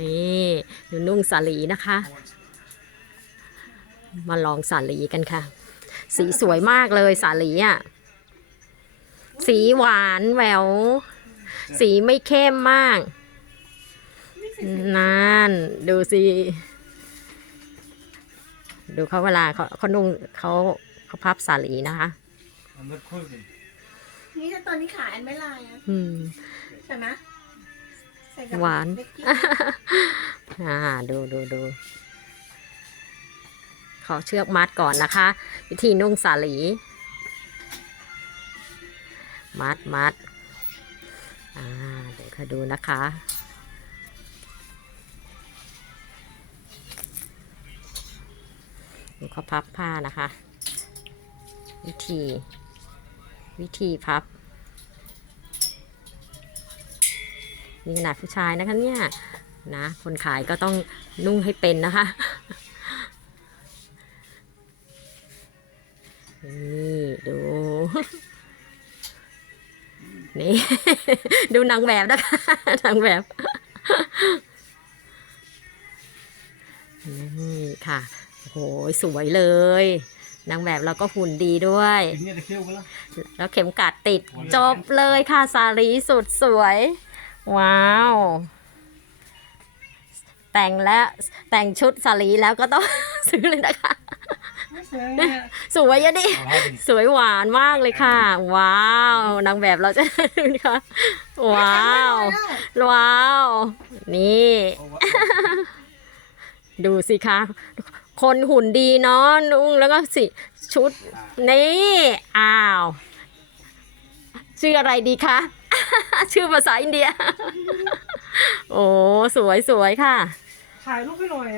นี่ดูนุ่งสาลีนะคะ มาลองสาลีกันค่ะ สีสวยมากเลยสาลีอะ สีหวานแหวว สีไม่เข้มมาก นั่น ดูสิ ดูเขาเวลาเขาเขานุ่งเขาเขาพับสาลีนะคะ And the cousin. นี่ถ้าตอนนี้ขายอันไม่ลายนะอืมใช่ไหมใส่กับ หวานเบกกิ้งอ่า ดูดูดู ขอเชือกมัดก่อนนะคะ วิธีนุ่งสาลี มัดมัด อ่า เดี๋ยวค่ะดูนะคะ ดูเขาพับผ้านะคะ วิธี วิธีพับ นี่ขนาดผู้ชายนะคะเนี่ยนะคนขายก็ต้องนุ่งให้เป็นนะคะนี่ดู นี่ ดูนางแบบนะคะนางแบบนี่ค่ะโอ้โหสวยเลยนางแบบเราก็หุ่นดีด้วย Isn't it a cute one? แล้วเข็มกัดติดจบเลยค่ะสาลีสุดสวย ว้าว แต่งแล้วแต่งชุดสาลีแล้วก็ต้อง ซื้อเลยนะคะสวยอะดิ สวยหวานมากเลยค่ะ ว้าวนางแบบเราจะ ดูนะคะว้าว ว้าว นี่ ดูสิคะ คนหุ่นดีเนาะนุ่งแล้วก็สิชุด นี่ อ้าว ชื่ออะไรดีคะ ชื่อภาษาอินเดีย โอ้ สวยสวยค่ะ ถ่ายรูปให้หน่อย